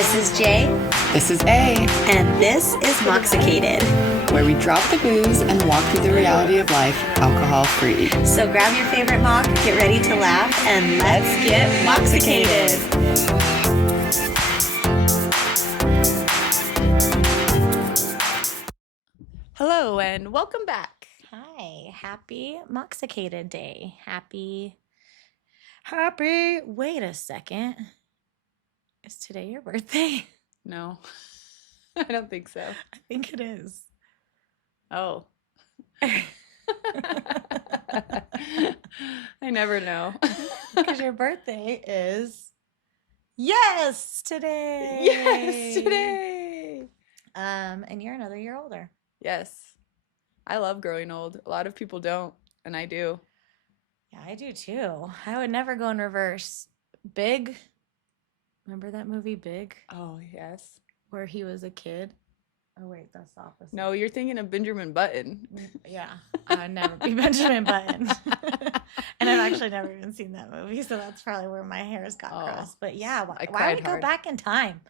This is J, This is A, and this is Mocksicated. where we drop the booze and walk through the reality of life alcohol-free. So grab your favorite mock, get ready to laugh, and let's get Mocksicated. Hello and welcome back. Hi, happy Mocksicated Day. Happy. Wait a second. Is today your birthday? No, I don't think so. I think it is. Oh. I never know. Because your birthday is today. Yes, today. And you're another year older. Yes. I love growing old. A lot of people don't, and I do. Yeah, I do too. I would never go in reverse. Big. Remember that movie Big? Oh, yes. Where he was a kid? Oh, wait, that's the opposite. No, you're thinking of Benjamin Button. Yeah, I'd never be Benjamin Button. And I've actually never even seen that movie, so that's probably where my hairs got crossed. But yeah, why would I go back in time?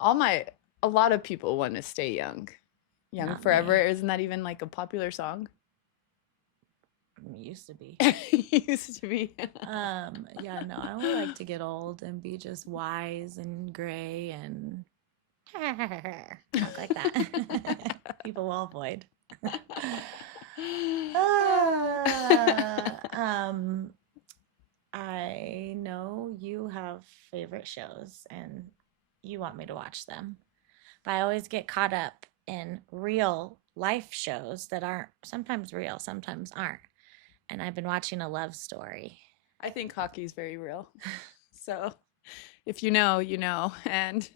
A lot of people want to stay young. Young Not forever. me. Isn't that even like a popular song? It used to be. Used to be. Yeah, no, I would like to get old and be just wise and gray and talk like that. People will avoid. I know you have favorite shows and you want me to watch them, but I always get caught up in real life shows that aren't sometimes real, sometimes aren't. And I've been watching a love story. I think hockey is very real. So if you know, you know. And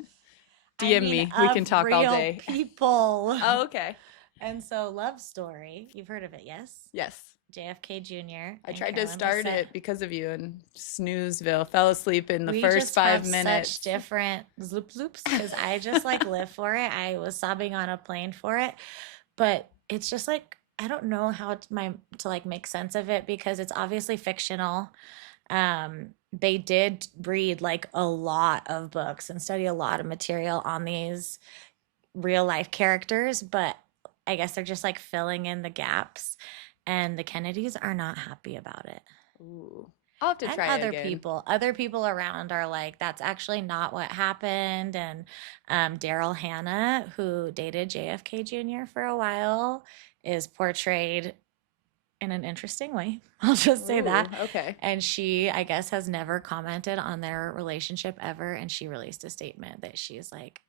DM me. We can talk all day. People. Oh, okay. And so Love Story, you've heard of it, yes? Yes. JFK Jr. I tried to start it because of you in Snoozeville. Fell asleep in the first 5 minutes. Such different zoops because I just like live for it. I was sobbing on a plane for it. But it's just like I don't know how to like make sense of it because it's obviously fictional. They did read like a lot of books and study a lot of material on these real life characters, but I guess they're just like filling in the gaps, and the Kennedys are not happy about it. Ooh. I'll have to try And it again. other people around are like, that's actually not what happened. And Daryl Hannah, who dated JFK Jr. for a while, is portrayed in an interesting way. I'll just say that. Okay. And she, I guess, has never commented on their relationship ever. And she released a statement that she's like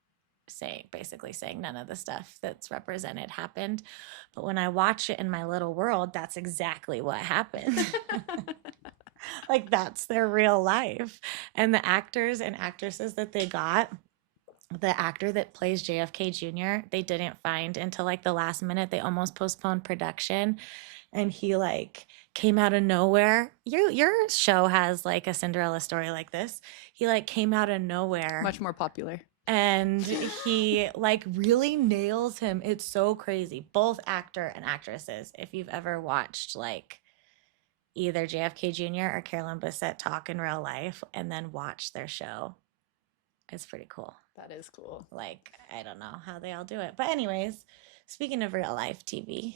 basically saying none of the stuff that's represented happened. But when I watch it in my little world, that's exactly what happened. Like that's their real life. And the actors and actresses that they got, the actor that plays JFK Jr., they didn't find until like the last minute. They almost postponed production, and he like came out of nowhere. Your show has like a Cinderella story like this. He like came out of nowhere. Much more popular. And he like really nails him. It's so crazy. Both actor and actresses. If you've ever watched like either JFK Jr. or Carolyn Bessette talk in real life and then watch their show, it's pretty cool. That is cool. Like, I don't know how they all do it. But anyways, speaking of real life TV,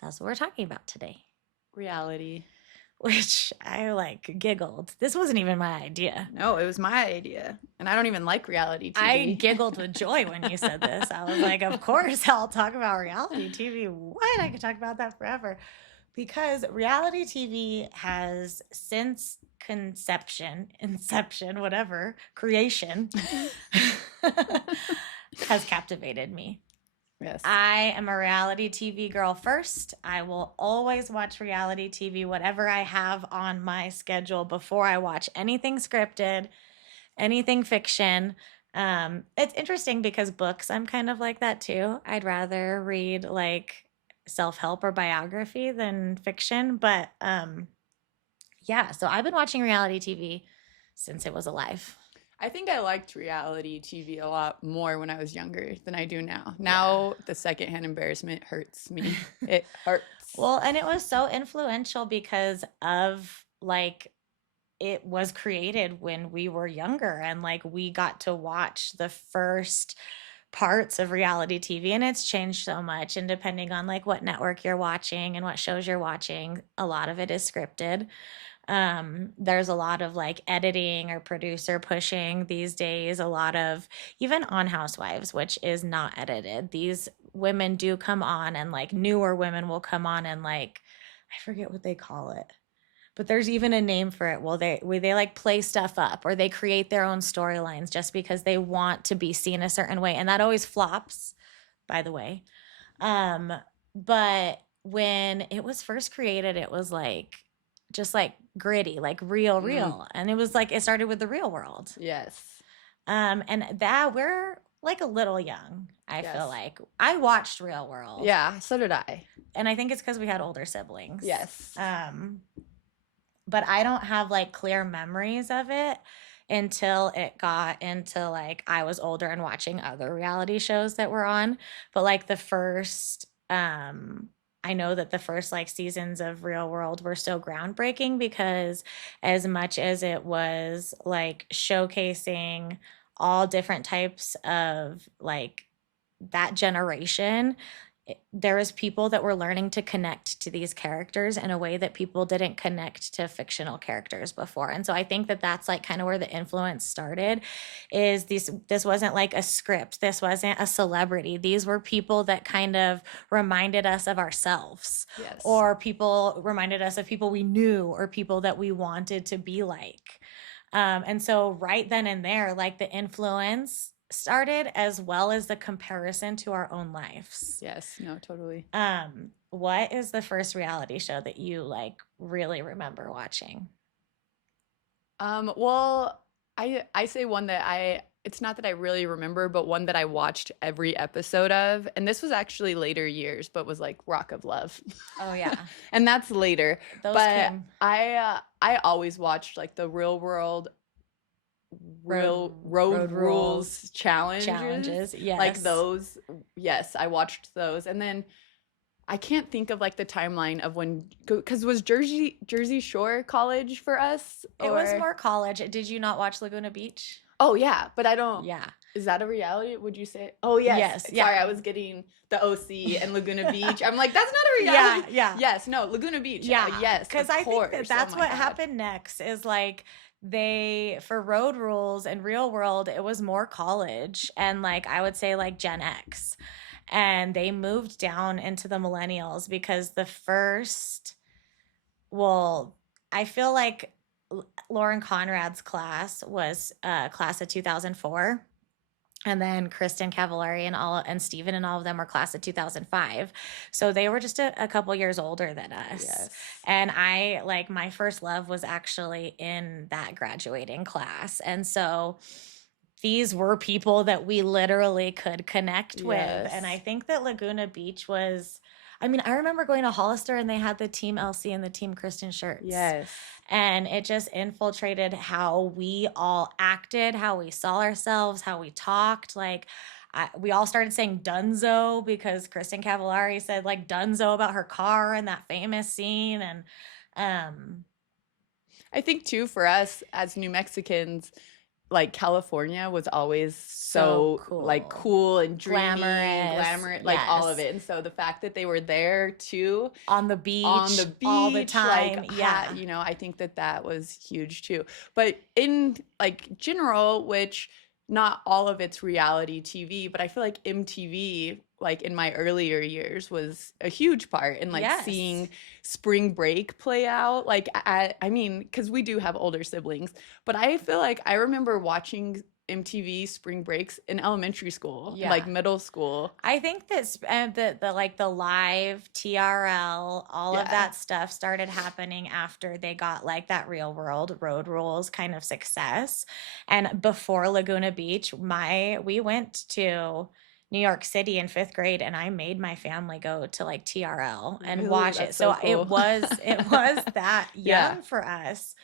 that's what we're talking about today. Reality. Which I like giggled. This wasn't even my idea. No, it was my idea. And I don't even like reality TV. I giggled with joy when you said this. I was like, of course I'll talk about reality TV. What? I could talk about that forever. Because reality TV has since inception, whatever, creation, has captivated me. Yes. I am a reality TV girl first. I will always watch reality TV, whatever I have on my schedule before I watch anything scripted, anything fiction. It's interesting because books, I'm kind of like that too. I'd rather read like self-help or biography than fiction. But yeah, so I've been watching reality TV since it was alive. I think I liked reality TV a lot more when I was younger than I do now. Now, the secondhand embarrassment hurts me. It hurts. Well, and it was so influential because of like it was created when we were younger, and like we got to watch the first parts of reality TV, and it's changed so much, and depending on like what network you're watching and what shows you're watching, a lot of it is scripted. There's a lot of like editing or producer pushing these days, a lot of even on Housewives, which is not edited. These women do come on, and like newer women will come on and like, I forget what they call it, but there's even a name for it. Well, they like play stuff up, or they create their own storylines just because they want to be seen a certain way, and that always flops, by the way. Um, but when it was first created, it was like just like gritty, like Mm, real, and it was like it started with the real world. yes. And that we're like a little young. I feel Yes. like I watched Real World, Yeah, so did I. and I think it's because we had older siblings. Yes. But I don't have like clear memories of it until it got into like I was older and watching other reality shows that were on. But like the first I know that the first like seasons of Real World were so groundbreaking because as much as it was like showcasing all different types of like that generation, there was people that were learning to connect to these characters in a way that people didn't connect to fictional characters before. And so I think that that's like kind of where the influence started. Is this wasn't like a script, this wasn't a celebrity, these were people that kind of reminded us of ourselves, Yes. or people reminded us of people we knew, or people that we wanted to be like. And so right then and there, like the influence started, as well as the comparison to our own lives. Yes. No, totally. What is the first reality show that you like really remember watching? Well, I say one that it's not that I really remember, but one that I watched every episode of, and this was actually later years, but was like Rock of Love. Oh yeah, And that's later. those But came I always watched like the Real World road road rules rules challenges. challenges. Like Yes. those. Yes, I watched those. And then I can't think of like the timeline of when, because was Jersey Shore college for us, It was or more college. Did you not watch Laguna Beach? oh yeah, but I don't. Yeah. Is that a reality? Would you say? Oh yes. Yes. Sorry, Yeah. I was getting the OC and Laguna Beach. I'm like, that's not a Yeah. reality. Yeah. Yes, no, Laguna Beach. Yeah. Yes, Because of I think that course. that's Oh my what God. happened next is like they, for Road Rules and Real World, it was more college and like I would say like Gen X. And they moved down into the millennials because the first, well, I feel like Lauren Conrad's class was class of 2004, and then Kristen Cavallari and Steven and all of them were class of 2005. So they were just a couple years older than us. Yes. And I like my first love was actually in that graduating class. And so these were people that we literally could connect with. And I Yes. think that Laguna Beach was, I mean, I remember going to Hollister and they had the Team LC and the Team Kristen shirts. Yes. And it just infiltrated how we all acted, how we saw ourselves, how we talked. Like, we all started saying Dunzo because Kristen Cavallari said like Dunzo about her car in that famous scene. And um, I think too for us as New Mexicans, like California was always so so like cool, cool and dreamy and glamorous, glamour, like all of yes, it. And so the fact that they were there too on the on beach the all the beach, time. like Yeah. you know, I think that that was huge too. But in like general, which not all of it's reality TV, but I feel like MTV, like in my earlier years, was a huge part in like Yes. seeing spring break play out. Like I mean, because we do have older siblings, but I feel like I remember watching MTV spring breaks in elementary school, Yeah. like middle school. I think that the like the live TRL, all of Yeah. that stuff started happening after they got like that Real World Road Rules kind of success. And before Laguna Beach, we went to New York City in 5th grade and I made my family go to like TRL and Really? watch it. That's So so cool. it was that Yeah. young for us.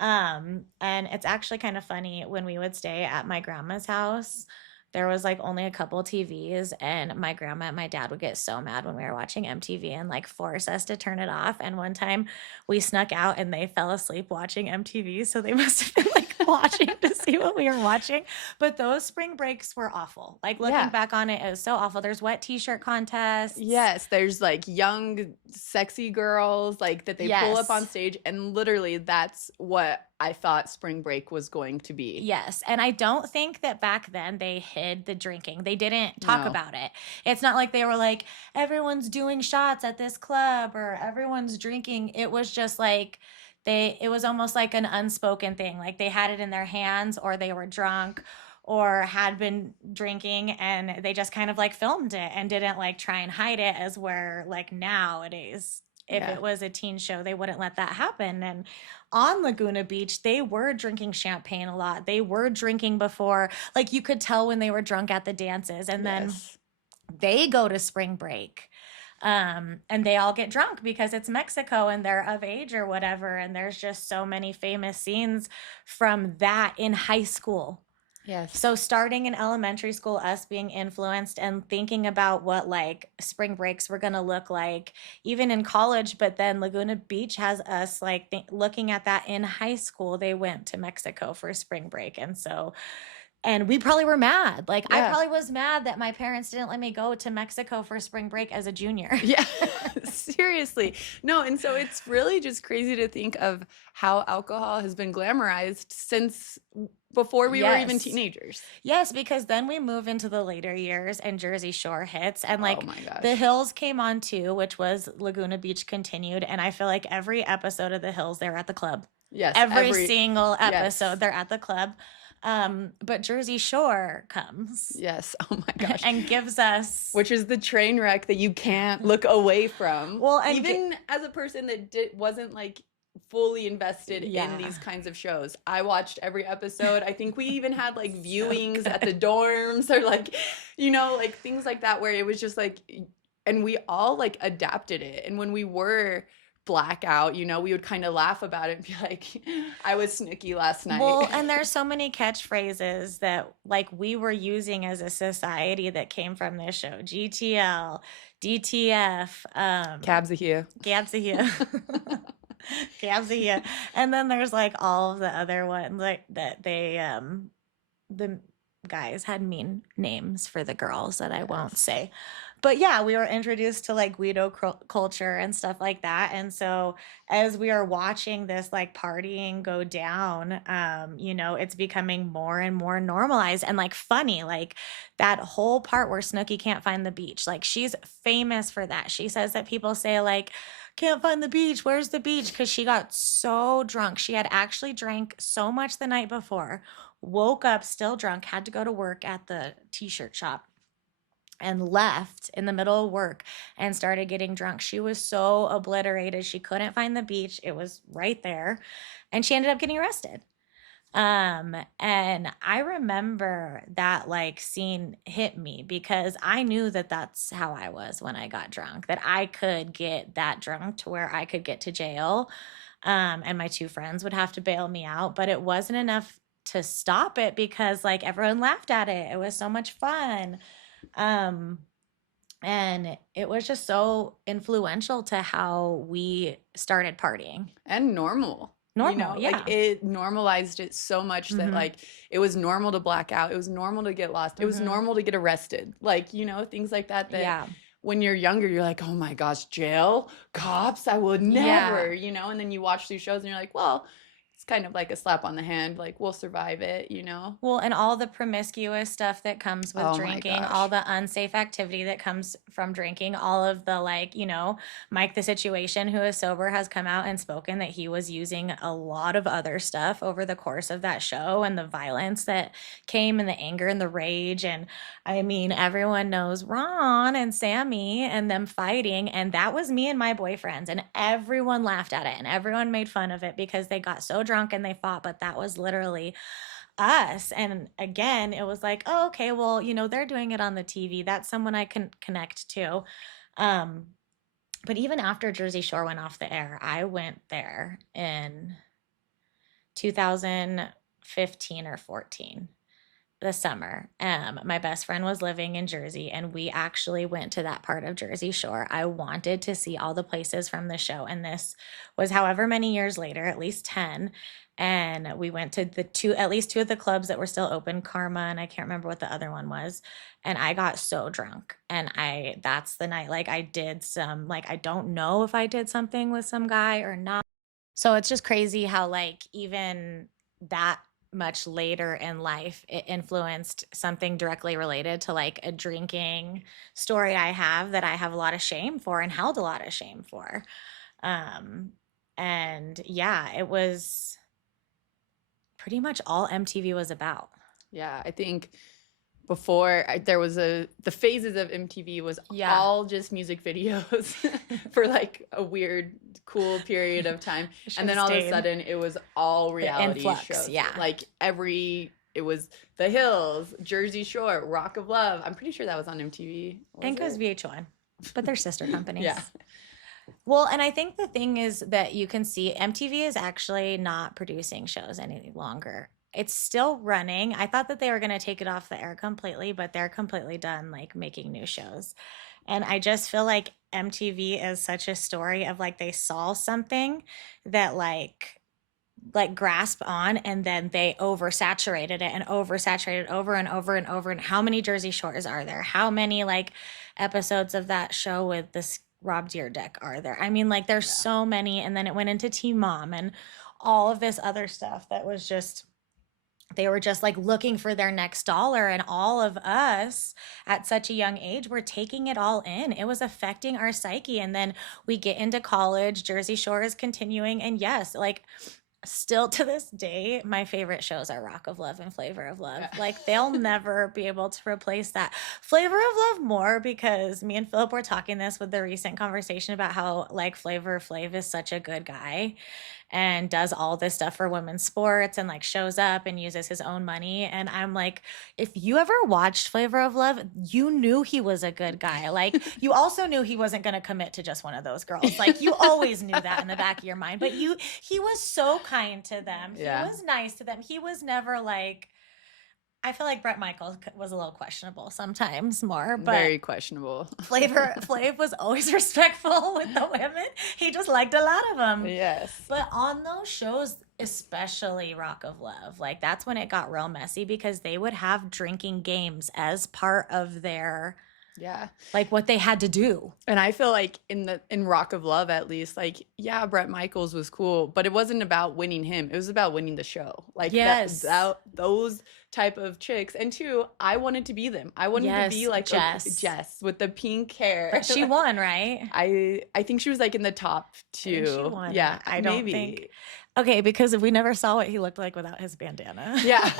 And it's actually kind of funny when we would stay at my grandma's house. there was like only a couple TVs, and my grandma and my dad would get so mad when we were watching MTV and like force us to turn it off. And one time we snuck out and they fell asleep watching MTV, so they must have been like watching to see what we were watching. But those spring breaks were awful. Like looking Yeah. back on it, it was so awful. There's wet t-shirt contests. Yes, there's like young, sexy girls like that they pull up on Yes. stage, and literally that's what I thought spring break was going to be. Yes. And I don't think that back then they hid the drinking. They didn't talk No. about it. It's not like they were like, everyone's doing shots at this club or everyone's drinking. It was just like it was almost like an unspoken thing. Like they had it in their hands, or they were drunk or had been drinking, and they just kind of like filmed it and didn't like try and hide it, as where like nowadays, if Yeah. it was a teen show, they wouldn't let that happen. And on Laguna Beach, they were drinking champagne a lot. They were drinking before, like you could tell when they were drunk at the dances. And then Yes. they go to spring break. And they all get drunk because it's Mexico and they're of age or whatever. And there's just so many famous scenes from that in high school. Yes. So starting in elementary school, us being influenced and thinking about what like spring breaks were going to look like, even in college. But then Laguna Beach has us like looking at that in high school. They went to Mexico for spring break. And so, and we probably were mad. Like I Yeah. probably was mad that my parents didn't let me go to Mexico for spring break as a junior. Yeah, seriously. No, and so it's really just crazy to think of how alcohol has been glamorized since before we were even Yes. teenagers. Yes, because then we move into the later years and Jersey Shore hits, and Oh like my gosh. The Hills came on too, which was Laguna Beach continued. And I feel like every episode of The Hills, they're at the club. Yes, Every single yes. episode, they're at the club. But Jersey Shore comes Yes. Oh my gosh. and gives us, Which is the train wreck that you can't look away from. Well, and even as a person that wasn't like fully invested Yeah. in these kinds of shows, I watched every episode. I think we even had like viewings at the dorms, or like, you know, like things like that, where it was just like, and we all like adapted it. And when we were blackout, you know, we would kind of laugh about it and be like, I was snooky last night. well, and there's so many catchphrases that like we were using as a society that came from this show. GTL, DTF, Cabs are here. Gabs are here. Gabs are here. And then there's like all of the other ones like that they the guys had mean names for the girls that I won't say. But yeah, we were introduced to like Guido culture and stuff like that. And so as we are watching this like partying go down, you know, it's becoming more and more normalized and like funny. Like that whole part where Snooki can't find the beach, like she's famous for that. She says that people say like, can't find the beach, where's the beach? Because she got so drunk. She had actually drank so much the night before, woke up still drunk, had to go to work at the t-shirt shop, and left in the middle of work and started getting drunk. She was so obliterated. She couldn't find the beach. It was right there. And she ended up getting arrested. And I remember that like scene hit me because I knew that that's how I was when I got drunk, that I could get that drunk to where I could get to jail. And my two friends would have to bail me out, but it wasn't enough to stop it because like everyone laughed at it. It was so much fun. And it was just so influential to how we started partying. And normal. Normal, you know, yeah. like it normalized it so much that like it was normal to black out. It was normal to get lost. It was normal to get arrested. Like, you know, things like that. Yeah. When you're younger, you're like, oh my gosh, jail, cops, I would never, you know, and then you watch these shows and you're like, well, it's kind of like a slap on the hand, like we'll survive it, you know? Well, and all the promiscuous stuff that comes with Oh my drinking, gosh. all the unsafe activity that comes from drinking, all of the like, you know, Mike the Situation, who is sober, has come out and spoken that he was using a lot of other stuff over the course of that show, and the violence that came and the anger and the rage. And I mean, everyone knows Ron and Sammy and them fighting, and that was me and my boyfriends, and everyone laughed at it and everyone made fun of it because they got so drunk and they fought, but that was literally us. And again, it was like, oh, okay, well, you know, they're doing it on the TV. That's someone I can connect to. But even after Jersey Shore went off the air, I went there in 2015 or 14. the summer. My best friend was living in Jersey, and we actually went to that part of Jersey Shore. I wanted to see all the places from the show, and this was however many years later, at least 10. And we went to at least two of the clubs that were still open, Karma, and I can't remember what the other one was. And I got so drunk. And that's the night, like, I did some, like, I don't know if I did something with some guy or not. So it's just crazy how, like, even that much later in life, it influenced something directly related to like a drinking story I have that I have a lot of shame for and held a lot of shame for. Um, and yeah, it was pretty much all MTV was about. Yeah, I think before there was the phases of MTV was Yeah. all just music videos for like a weird cool period of time, and then all of a sudden it was all reality influx, shows. yeah. Like it was The Hills, Jersey Shore, Rock of Love. I'm pretty sure that was on MTV. I think it was VH1, but they're sister companies. Yeah. Well, and I think the thing is that you can see MTV is actually not producing shows any longer. It's still running. I thought that they were going to take it off the air completely, but they're completely done like making new shows. And I just feel like MTV is such a story of like they saw something that like grasp on, and then they oversaturated it and oversaturated over and over and over. And how many Jersey Shores are there? How many like episodes of that show with this Rob Deerdeck are there? I mean, like there's so many. And then it went into Teen Mom and all of this other stuff that was just, they were just like looking for their next dollar. And all of us at such a young age were taking it all in. It was affecting our psyche. And then we get into college, Jersey Shore is continuing. And yes, like still to this day, my favorite shows are Rock of Love and Flavor of Love. Yeah. Like they'll never be able to replace that. Flavor of Love more because me and Philip were talking this with the recent conversation about how like Flavor Flav is such a good guy and does all this stuff for women's sports and like shows up and uses his own money. And I'm like, if you ever watched Flavor of Love, you knew he was a good guy. Like you also knew he wasn't going to commit to just one of those girls. Like you always knew that in the back of your mind, but he was so kind to them. Yeah. He was nice to them. He was never like, I feel like Bret Michaels was a little questionable sometimes more, but very questionable. Flav was always respectful with the women. He just liked a lot of them. Yes. But on those shows, especially Rock of Love, like that's when it got real messy because they would have drinking games as part of their like what they had to do. And I feel like in Rock of Love, at least, like, yeah, Bret Michaels was cool, but it wasn't about winning him. It was about winning the show. Like yes. those type of chicks. And two, I wanted to be them. I wanted to be like Jess with the pink hair. But she won, right? I think she was like in the top two. She won. Yeah, I don't think. Okay, because we never saw what he looked like without his bandana. Yeah.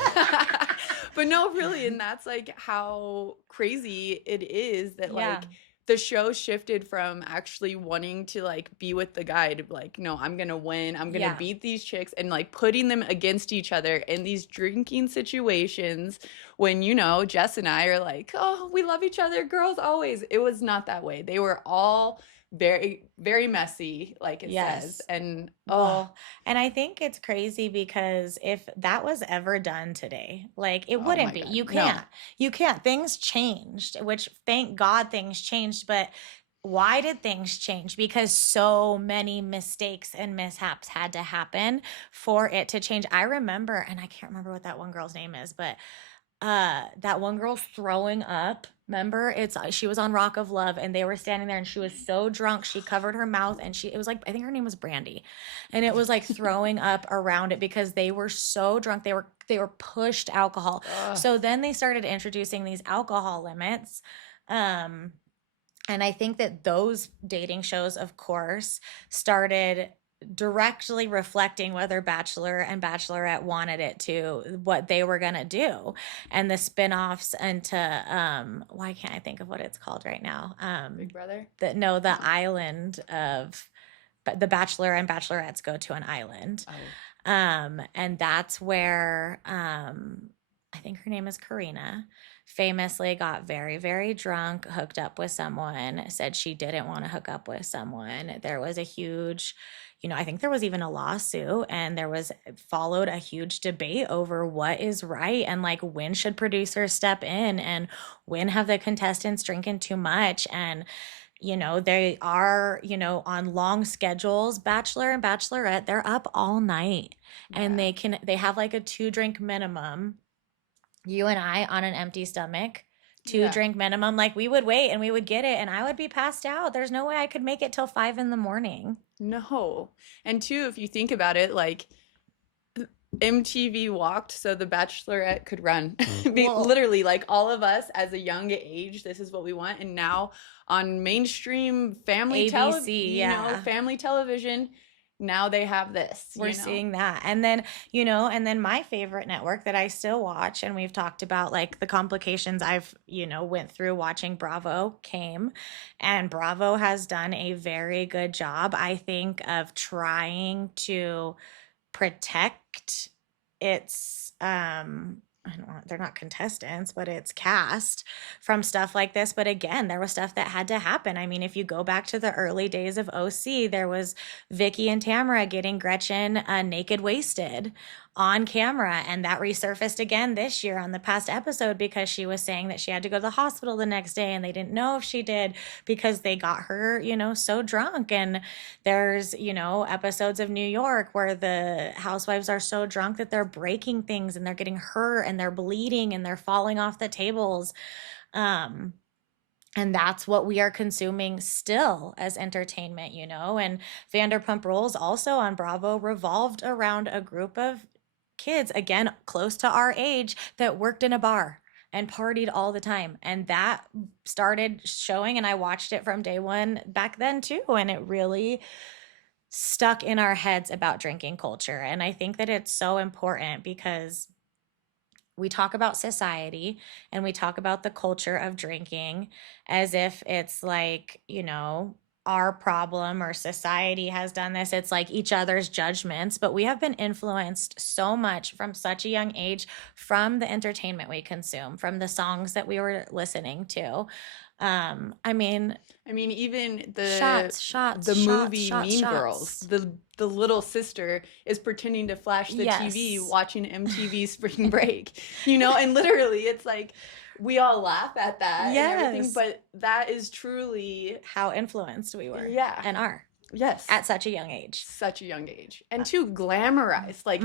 But no, really, and that's like how crazy it is that like the show shifted from actually wanting to like be with the guy to like, no, I'm gonna win, I'm gonna beat these chicks, and like putting them against each other in these drinking situations when, you know, Jess and I are like, oh, we love each other, girls always. It was not that way. They were all very, very messy, like it says. And and I think it's crazy because if that was ever done today, like it wouldn't be. God. You can't. Things changed, which thank God things changed. But why did things change? Because so many mistakes and mishaps had to happen for it to change. I remember, and I can't remember what that one girl's name is, but that one girl throwing up. Remember, she was on Rock of Love and they were standing there and she was so drunk she covered her mouth and it was like, I think her name was Brandy, and it was like throwing up around it because they were so drunk. They were pushed alcohol. So then they started introducing these alcohol limits. And I think that those dating shows, of course, started directly reflecting whether Bachelor and Bachelorette wanted it to, what they were going to do. And the spinoffs into, why can't I think of what it's called right now? Big Brother? The island of, the Bachelor and Bachelorettes go to an island. And that's where, I think her name is Karina, famously got very, very drunk, hooked up with someone, said she didn't want to hook up with someone. There was a huge, I think there was even a lawsuit, and there was followed a huge debate over what is right, and like when should producers step in, and when have the contestants drinking too much. And they are, on long schedules. Bachelor and Bachelorette, they're up all night, and Yeah. they have like a 2 drink minimum. You and I on an empty stomach, two Yeah. drink minimum, like we would wait and we would get it, and I would be passed out. There's no way I could make it till 5 in the morning. No. And two, if you think about it, like MTV walked so the Bachelorette could run. Well, Literally, like all of us as a young age, this is what we want. And now on mainstream ABC, yeah. family television, now they have this, We're seeing that. And then, my favorite network that I still watch, and we've talked about like the complications I've, went through watching Bravo came. And Bravo has done a very good job, I think, of trying to protect its I don't know, they're not contestants, but it's cast from stuff like this. But again, there was stuff that had to happen. I mean, if you go back to the early days of OC, there was Vicky and Tamara getting Gretchen naked wasted on camera, and that resurfaced again this year on the past episode because she was saying that she had to go to the hospital the next day, and they didn't know if she did because they got her, so drunk. And there's, episodes of New York where the housewives are so drunk that they're breaking things and they're getting hurt and they're bleeding and they're falling off the tables. Um, and that's what we are consuming still as entertainment, And Vanderpump Rules also on Bravo revolved around a group of kids, again, close to our age, that worked in a bar and partied all the time. And that started showing, and I watched it from day one back then too. And it really stuck in our heads about drinking culture. And I think that it's so important because we talk about society and we talk about the culture of drinking as if it's like, our problem or society has done this. It's like each other's judgments, but we have been influenced so much from such a young age from the entertainment we consume, from the songs that we were listening to. I mean, even shots, shots, the shots, movie shots, Mean Girls, shots. the little sister is pretending to flash the TV Yes. watching MTV Spring Break, and literally it's like we all laugh at that and everything, Yes. but that is truly How influenced we were yeah. and are Yes. at such a young age. Such a young age. And too glamorized. Like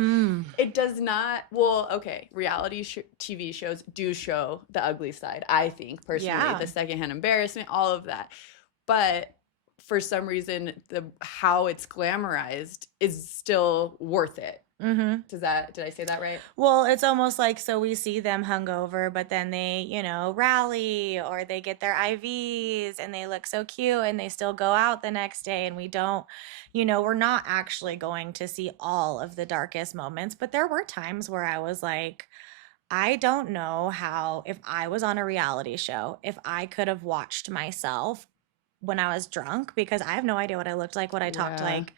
it does not, well, okay, reality TV shows do show the ugly side, I think, personally. Yeah. The secondhand embarrassment, all of that. But for some reason, how it's glamorized is still worth it. Did I say that right? Well, it's almost like, so we see them hungover, but then they, rally, or they get their IVs and they look so cute and they still go out the next day. And we don't, we're not actually going to see all of the darkest moments. But there were times where I was like, I don't know how, if I was on a reality show, if I could have watched myself when I was drunk, because I have no idea what I looked like, what I talked like.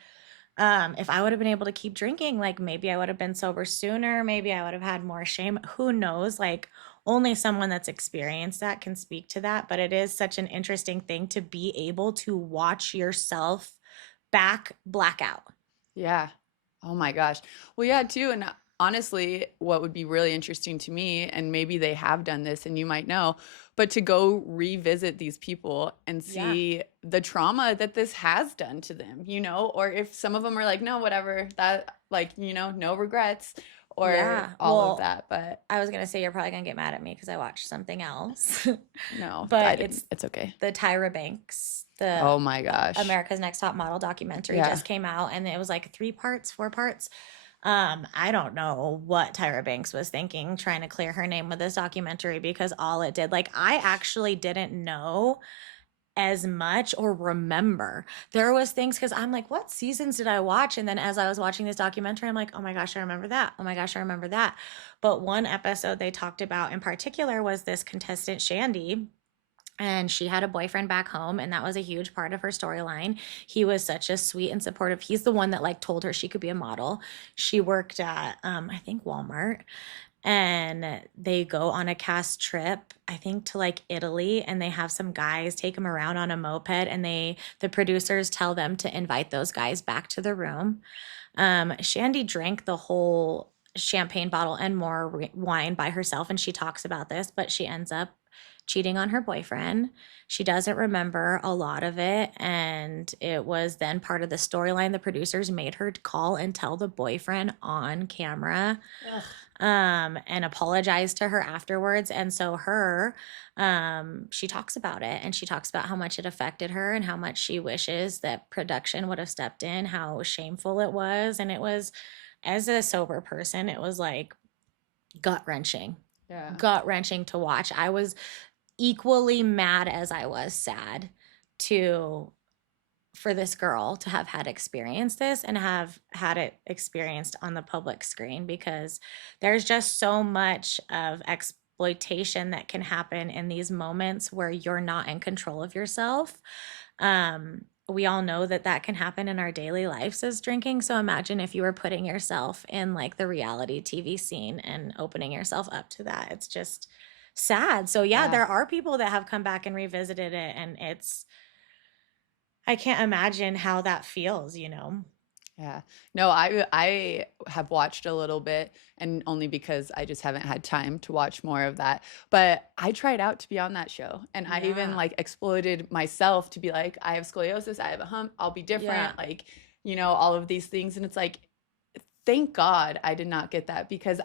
If I would have been able to keep drinking, like maybe I would have been sober sooner. Maybe I would have had more shame. Who knows? Like only someone that's experienced that can speak to that. But it is such an interesting thing to be able to watch yourself back blackout. Yeah. Oh my gosh. Well, yeah, too. And honestly, what would be really interesting to me, and maybe they have done this and you might know, but to go revisit these people and see the trauma that this has done to them, or if some of them are like, no, whatever, that, like, no regrets or all of that. But I was going to say, you're probably going to get mad at me because I watched something else. No, but it's okay. The Tyra Banks, oh my gosh, America's Next Top Model documentary just came out, and it was like 3 parts, 4 parts. I don't know what Tyra Banks was thinking trying to clear her name with this documentary, because all it did, like, I actually didn't know as much or remember. There was things, because I'm like, what seasons did I watch? And then as I was watching this documentary, I'm like, oh my gosh, I remember that. Oh my gosh, I remember that. But one episode they talked about in particular was this contestant, Shandy. And she had a boyfriend back home, and that was a huge part of her storyline. He was such a sweet and supportive. He's the one that like told her she could be a model. She worked at I think Walmart, and they go on a cast trip, I think to like Italy, and they have some guys take them around on a moped, and the producers tell them to invite those guys back to the room. Shandy drank the whole champagne bottle and more wine by herself, and she talks about this, but she ends up cheating on her boyfriend. She doesn't remember a lot of it, and it was then part of the storyline. The producers made her call and tell the boyfriend on camera, Ugh. and apologize to her afterwards. And so she talks about it, and she talks about how much it affected her and how much she wishes that production would have stepped in, how shameful it was. And it was, as a sober person, it was like gut wrenching, Yeah. gut wrenching to watch. I was equally mad as I was sad to for this girl to have had experienced this and have had it experienced on the public screen, because there's just so much of exploitation that can happen in these moments where you're not in control of yourself. We all know that that can happen in our daily lives as drinking. So imagine if you were putting yourself in like the reality TV scene and opening yourself up to that. It's just sad. So yeah, Yeah. there are people that have come back and revisited it, and I can't imagine how that feels, you know? Yeah. No, I have watched a little bit, and only because I just haven't had time to watch more of that. But I tried out to be on that show, and I even Yeah. like exploited myself to be like, I have scoliosis, I have a hump, I'll be Yeah. different, like, all of these things. And it's like, thank God I did not get that, because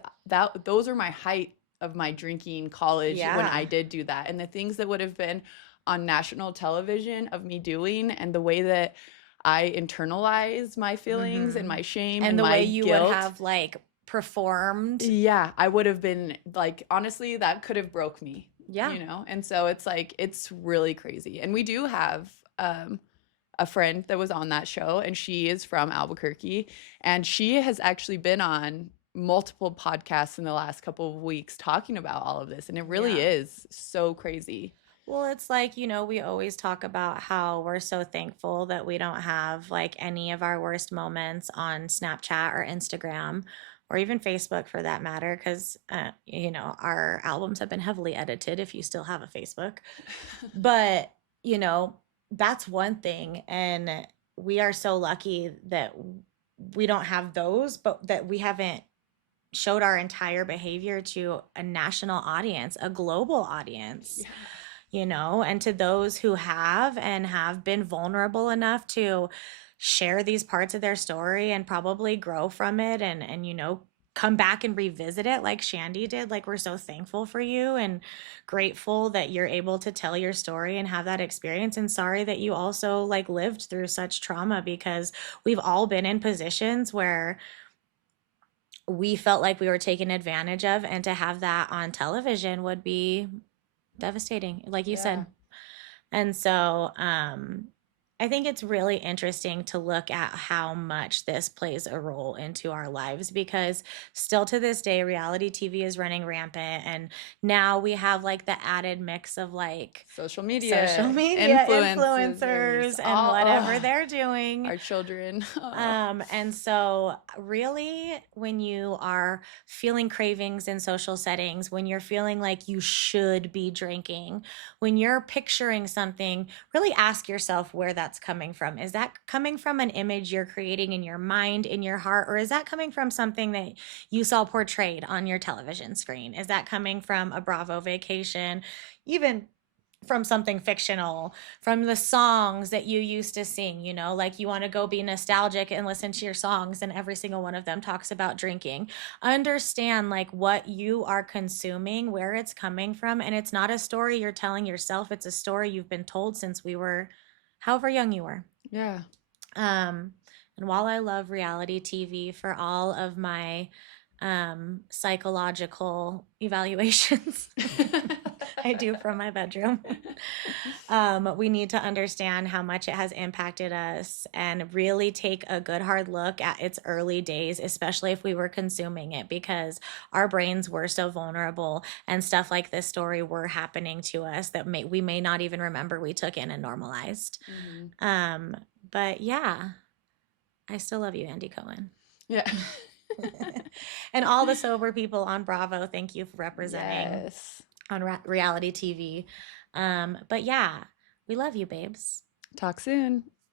those are my height of my drinking college when I Yeah. did do that. And the things that would have been on national television of me doing, and the way that I internalize my feelings and Mhm. my shame And and the my way you would guilt. have like performed. Yeah, I would have been like, honestly, that could have broke Yeah. And so it's like, it's really crazy. And we do have a friend that was on that show, and she is from Albuquerque, and she has actually been on multiple podcasts in the last couple of weeks talking about all of this, and it really Yeah. is so crazy. Well, it's like, we always talk about how we're so thankful that we don't have like any of our worst moments on Snapchat or Instagram or even Facebook for that matter, because, our albums have been heavily edited if you still have a Facebook. But, you know, that's one thing. And we are so lucky that we don't have those, but that we haven't showed our entire behavior to a national audience, a global audience, Yeah. and to those who have and have been vulnerable enough to share these parts of their story and probably grow from it and come back and revisit it like Shandy did. Like, we're so thankful for you and grateful that you're able to tell your story and have that experience, and sorry that you also like lived through such trauma, because we've all been in positions where we felt like we were taken advantage of, and to have that on television would be devastating, like you Yeah. said. And so I think it's really interesting to look at how much this plays a role into our lives, because still to this day, reality TV is running rampant. And now we have like the added mix of like Social social media, media influencers, influencers and all, whatever they're doing. our children. Oh. And so really, when you are feeling cravings in social settings, when you're feeling like you should be drinking, when you're picturing something, really ask yourself where that's coming from. Is that coming from an image you're creating in your mind, in your heart, or is that coming from something that you saw portrayed on your television screen? Is that coming from a Bravo vacation? Even from something fictional, from the songs that you used to sing, like you want to go be nostalgic and listen to your songs, and every single one of them talks about drinking. Understand like what you are consuming, where it's coming from, and it's not a story you're telling yourself, it's a story you've been told since we were however young you were. Yeah. And while I love reality TV for all of my psychological evaluations, I do from my bedroom. We need to understand how much it has impacted us and really take a good hard look at its early days, especially if we were consuming it, because our brains were so vulnerable and stuff like this story were happening to us that we may not even remember we took in and normalized. But yeah, I still love you, Andy Cohen. Yeah. And all the sober people on Bravo, thank you for representing Yes. on reality TV. But yeah, we love you, babes. Talk soon.